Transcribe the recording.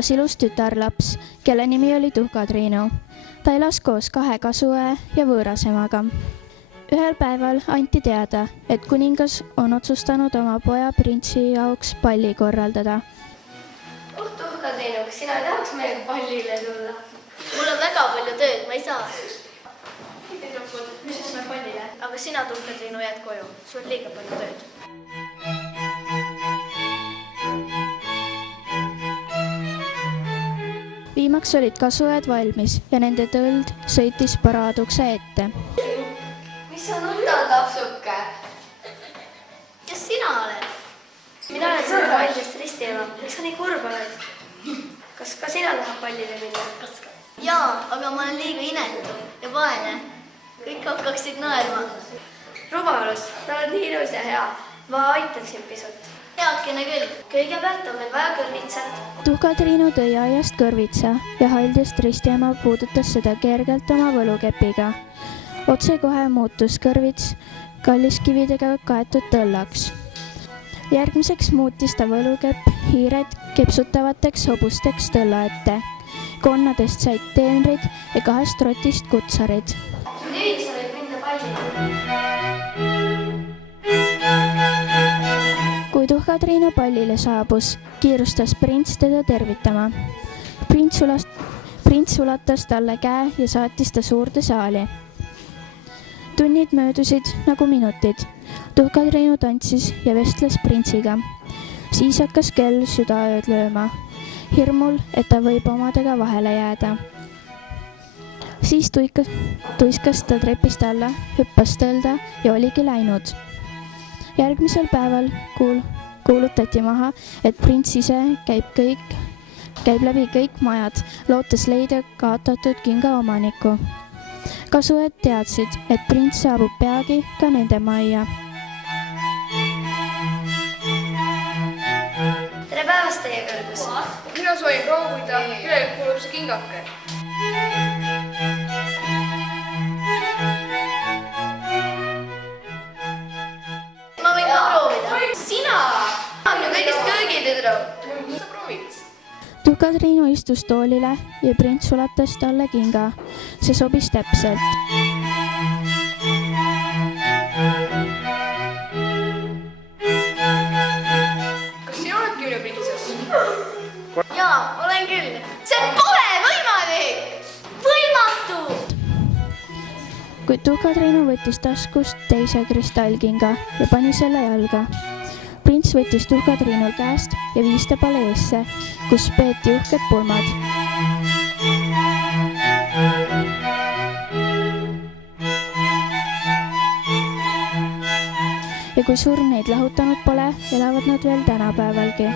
elas ilus tütarlaps, kelle nimi oli Tuhka-Triinu. Ta elas koos 2 kasuõe ja võõrasemaga. Ühel päeval anti teada, et kuningas on otsustanud oma poja printsi jaoks palli korraldada. Tuhka-Triinu, kas sina ei tahaks meiega pallile tulla? Mul on väga palju tööd, ma ei saa. Mis me pallile? Aga sina, Tuhka-Triinu, jääd koju. Sul on liiga palju tööd. Viimaks olid kasuõed valmis ja nende tõld sõitis paraadukse ette. Mis sa nutad, lapsuke? Kes sina oled? Mina olen sinu pallist ristiema. Miks sa nii kurb oled? Kas ka sina tahad pallile minna? Jaa, aga ma olen liiga inetu ja vaene. Kõik hakkaksid naerma. Rumalus, sa oled nii ilus ja hea. Ma aitan sind pisut. Heakene küll. Kõigepealt on meil vaja kõrvitsat. Tuhka-Triinu tõi aiast kõrvitsa ja haldjast ristiema puudutas seda kergelt oma võlukepiga. Otsekohe muutus kõrvits kalliskividega kaetud tõllaks. Järgmiseks muutis ta võlukepp hiired kepsutavateks hobusteks tõlla ette. Konnadest said teenrid ja 2 trotist kutsarid. Nüüd sa võid minna pallile. Kui Tuhka-Triinu pallile saabus, kiirustas prints teda tervitama. Prints ulatas talle käe ja saatis ta suurde saali. Tunnid möödusid nagu minutid. Tuhka-Triinu tantsis ja vestles printsiga. Siis hakkas kell südaööd lööma, hirmul, et ta võib omadega vahele jääda. Siis tuiskas ta trepist alla, hüppas tõlda ja oligi läinud. Järgmisel päeval kuulutati maha, et prints ise käib läbi kõik majad, lootes leida kaotatud kinga omanikku. Kasuõed teadsid, et prints saabub peagi ka nende majja. Tere päevast teie kõrgus! Mina soovin proovida, üle kuulub see kingake. Ma võin ka proovida. Sina! Ja kõigest köögitüdruk. Sa proovid? Tuhka-Triinu istus toolile ja prints ulatas talle kinga. See sobis täpselt. Kas sina oledki minu printsess? Jaa, olen küll. See pole võimalik! Võimatu! Kuid Tuhka-Triinu võttis taskust teise kristallkinga ja pani selle jalga. Prints võttis Tuhka-Triinul käest ja viis ta paleesse, kus peeti uhked pulmad. Ja kui surm neid lahutanud pole, elavad nad veel tänapäevalgi.